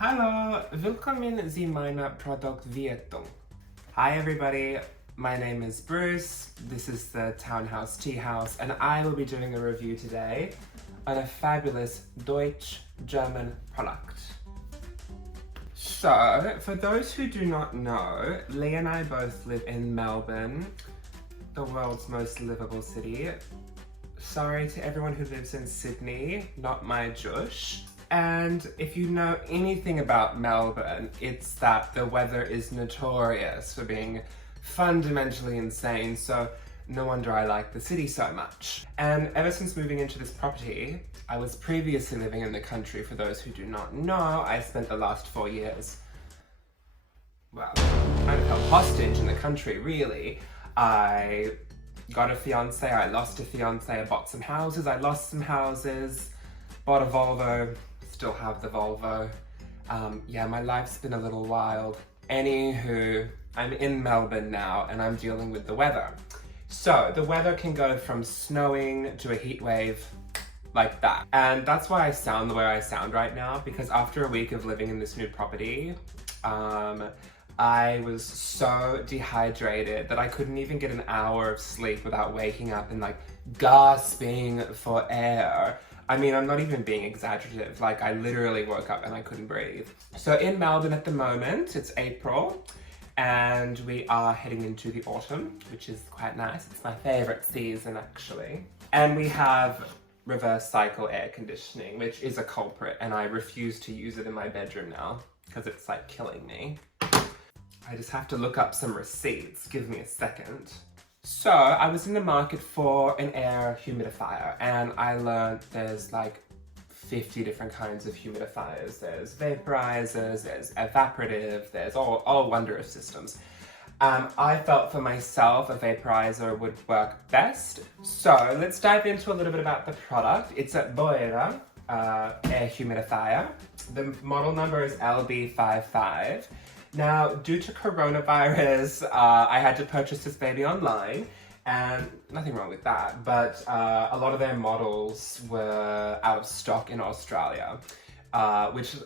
Hallo, willkommen in meiner Produktwertung. Hi everybody, my name is Bruce, this is the Townhouse Tea House, and I will be doing a review today on a fabulous Deutsch-German product. So, for those who do not know, Leigh and I both live in Melbourne, the world's most livable city. Sorry to everyone who lives in Sydney, not my Jush. And if you know anything about Melbourne, it's that the weather is notorious for being fundamentally insane, so no wonder I like the city so much. And ever since moving into this property, I was previously living in the country. For those who do not know, I spent the last 4 years, well, kind of held hostage in the country, really. I got a fiance, I lost a fiance, I bought some houses, I lost some houses, bought a Volvo, still have the Volvo. Yeah, my life's been a little wild. Anywho, I'm in Melbourne now and I'm dealing with the weather. So the weather can go from snowing to a heat wave like that. And that's why I sound the way I sound right now, because after a week of living in this new property, I was so dehydrated that I couldn't even get an hour of sleep without waking up and like gasping for air. I mean, I'm not even being exaggerative, like I literally woke up and I couldn't breathe. So in Melbourne at the moment, it's April, and we are heading into the autumn, which is quite nice. It's my favorite season, actually. And we have reverse cycle air conditioning, which is a culprit, and I refuse to use it in my bedroom now, because it's like killing me. I just have to look up some receipts, give me a second. So I was in the market for an air humidifier, and I learned there's like 50 different kinds of humidifiers. There's vaporizers, there's evaporative, there's all wonder of systems. I felt for myself a vaporizer would work best. So let's dive into a little bit about the product. It's a Beurer air humidifier. The model number is LB55. Now, due to coronavirus, I had to purchase this baby online, and nothing wrong with that, but a lot of their models were out of stock in Australia, which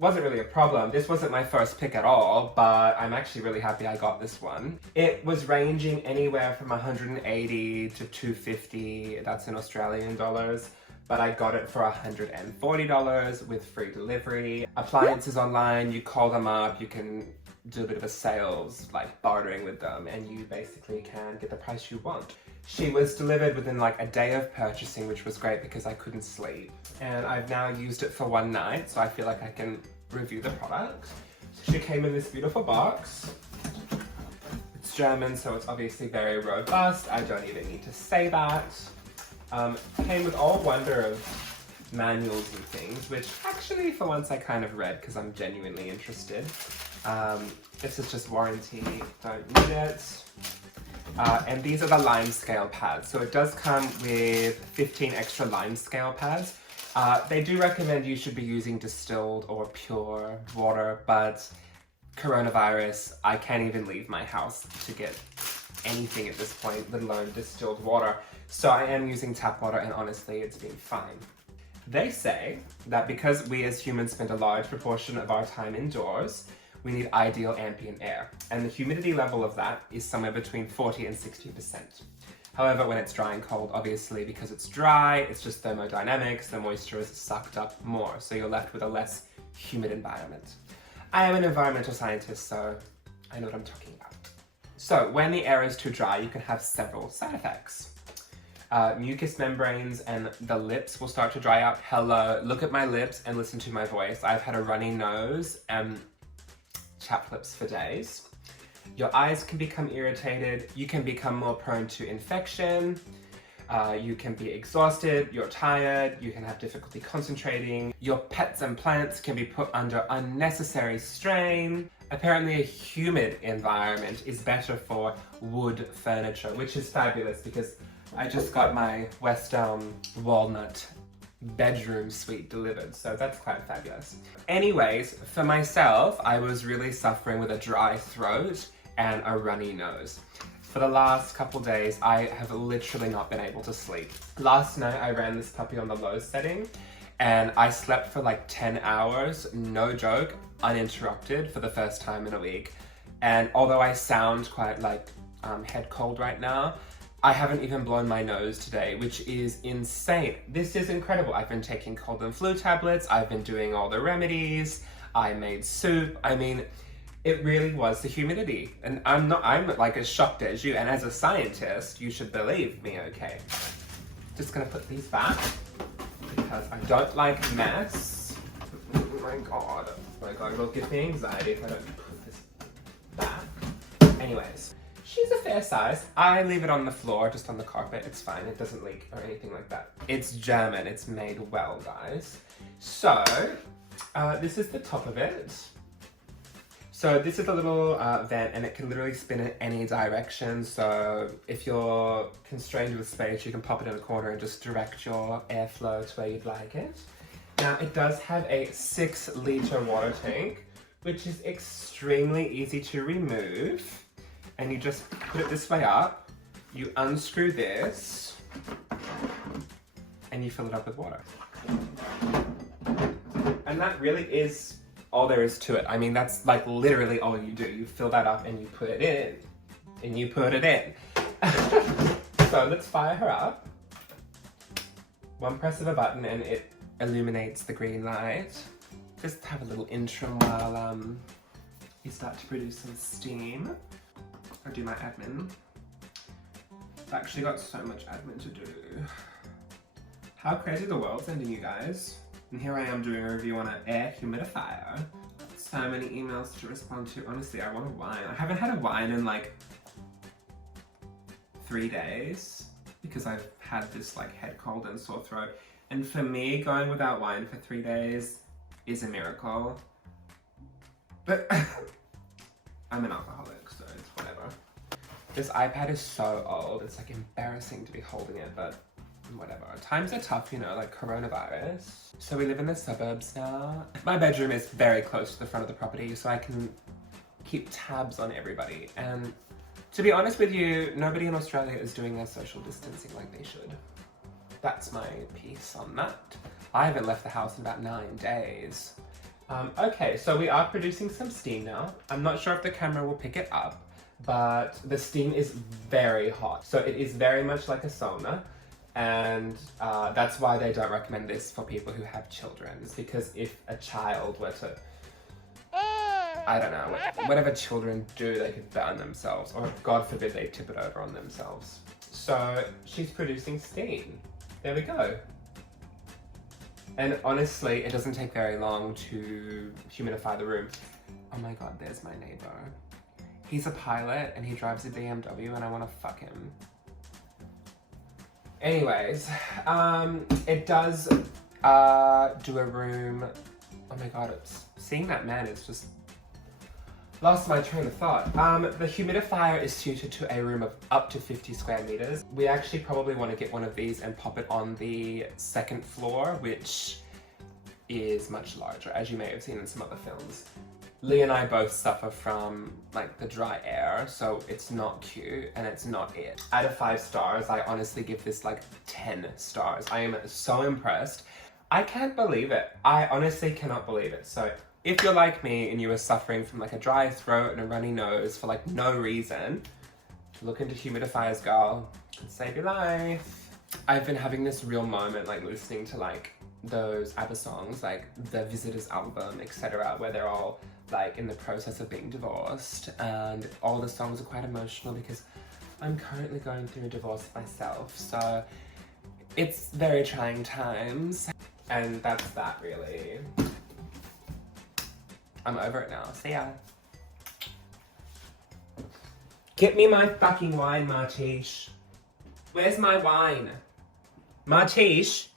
wasn't really a problem. This wasn't my first pick at all, but I'm actually really happy I got this one. It was ranging anywhere from 180 to 250, that's in Australian dollars. But I got it for $140 with free delivery. Appliances online, you call them up, you can do a bit of a sales, like bartering with them, and you basically can get the price you want. She was delivered within like a day of purchasing, which was great because I couldn't sleep. And I've now used it for one night, so I feel like I can review the product. So she came in this beautiful box. It's German, so it's obviously very robust. I don't even need to say that. Came with all wonder of manuals and things, which actually for once I kind of read because I'm genuinely interested. This is just warranty, don't need it. And these are the Limescale Pads. So it does come with 15 extra Limescale Pads. They do recommend you should be using distilled or pure water, but coronavirus, I can't even leave my house to get anything at this point, let alone distilled water. So I am using tap water, and honestly, it's been fine. They say that because we as humans spend a large proportion of our time indoors, we need ideal ambient air. And the humidity level of that is somewhere between 40 and 60%. However, when it's dry and cold, obviously, because it's dry, it's just thermodynamics, the moisture is sucked up more, so you're left with a less humid environment. I am an environmental scientist, so I know what I'm talking about. So when the air is too dry, you can have several side effects. Mucous membranes and the lips will start to dry out. Hello, look at my lips and listen to my voice. I've had a runny nose and chapped lips for days. Your eyes can become irritated. You can become more prone to infection. You can be exhausted, you're tired, you can have difficulty concentrating. Your pets and plants can be put under unnecessary strain. Apparently a humid environment is better for wood furniture, which is fabulous because I just got my West Elm walnut bedroom suite delivered, so that's quite fabulous. Anyways, for myself, I was really suffering with a dry throat and a runny nose. For the last couple days, I have literally not been able to sleep. Last night, I ran this puppy on the low setting, And I slept for like 10 hours, no joke, uninterrupted for the first time in a week. And although I sound quite like head cold right now, I haven't even blown my nose today, which is insane. This is incredible. I've been taking cold and flu tablets. I've been doing all the remedies. I made soup. I mean, it really was the humidity. And I'm like as shocked as you. And as a scientist, you should believe me, okay? Just gonna put these back because I don't like mess. Oh my god. Oh my god, it'll give me anxiety if I don't put this back. Anyways. She's a fair size. I leave it on the floor, just on the carpet. It's fine. It doesn't leak or anything like that. It's German. It's made well, guys. So, this is the top of it. So this is a little vent, and it can literally spin in any direction. So if you're constrained with space, you can pop it in a corner and just direct your airflow to where you'd like it. Now, it does have a 6-liter water tank, which is extremely easy to remove. And you just put it this way up, you unscrew this, and you fill it up with water. And that really is all there is to it. I mean, that's like literally all you do. You fill that up and you put it in, and you put it in. So let's fire her up. One press of a button and it illuminates the green light. Just have a little interim while you start to produce some steam. I do my admin. I've actually got so much admin to do. How crazy the world's ending, you guys. And here I am doing a review on an air humidifier. So many emails to respond to. Honestly, I want a wine. I haven't had a wine in like 3 days because I've had this like head cold and sore throat. And for me, going without wine for 3 days is a miracle. But I'm an alcoholic, so it's whatever. This iPad is so old, it's like embarrassing to be holding it, but whatever. Times are tough, you know, like coronavirus. So we live in the suburbs now. My bedroom is very close to the front of the property, so I can keep tabs on everybody. And to be honest with you, nobody in Australia is doing their social distancing like they should. That's my piece on that. I haven't left the house in about 9 days. Okay, so we are producing some steam now. I'm not sure if the camera will pick it up, but the steam is very hot. So it is very much like a sauna, and that's why they don't recommend this for people who have children. It's because if a child were to, I don't know, whatever children do, they could burn themselves, or God forbid they tip it over on themselves. So she's producing steam. There we go. And honestly, it doesn't take very long to humidify the room. Oh my God, there's my neighbor. He's a pilot and he drives a BMW and I want to fuck him. Anyways, it does do a room. Oh my God, seeing that man is just lost my train of thought. The humidifier is suited to a room of up to 50 square meters. We actually probably want to get one of these and pop it on the 2nd floor, which is much larger, as you may have seen in some other films. Leigh and I both suffer from like the dry air, so it's not cute and it's not it. Out of 5 stars, I honestly give this like 10 stars. I am so impressed. I can't believe it. I honestly cannot believe it. So if you're like me and you are suffering from like a dry throat and a runny nose for like no reason, look into humidifiers, girl. It'll save your life. I've been having this real moment like listening to like those ABBA songs, like the Visitors album, etc., where they're all like in the process of being divorced, and all the songs are quite emotional because I'm currently going through a divorce myself, so it's very trying times, and that's that really. I'm over it now. See ya. Get me my fucking wine, Martish. Where's my wine? Martish?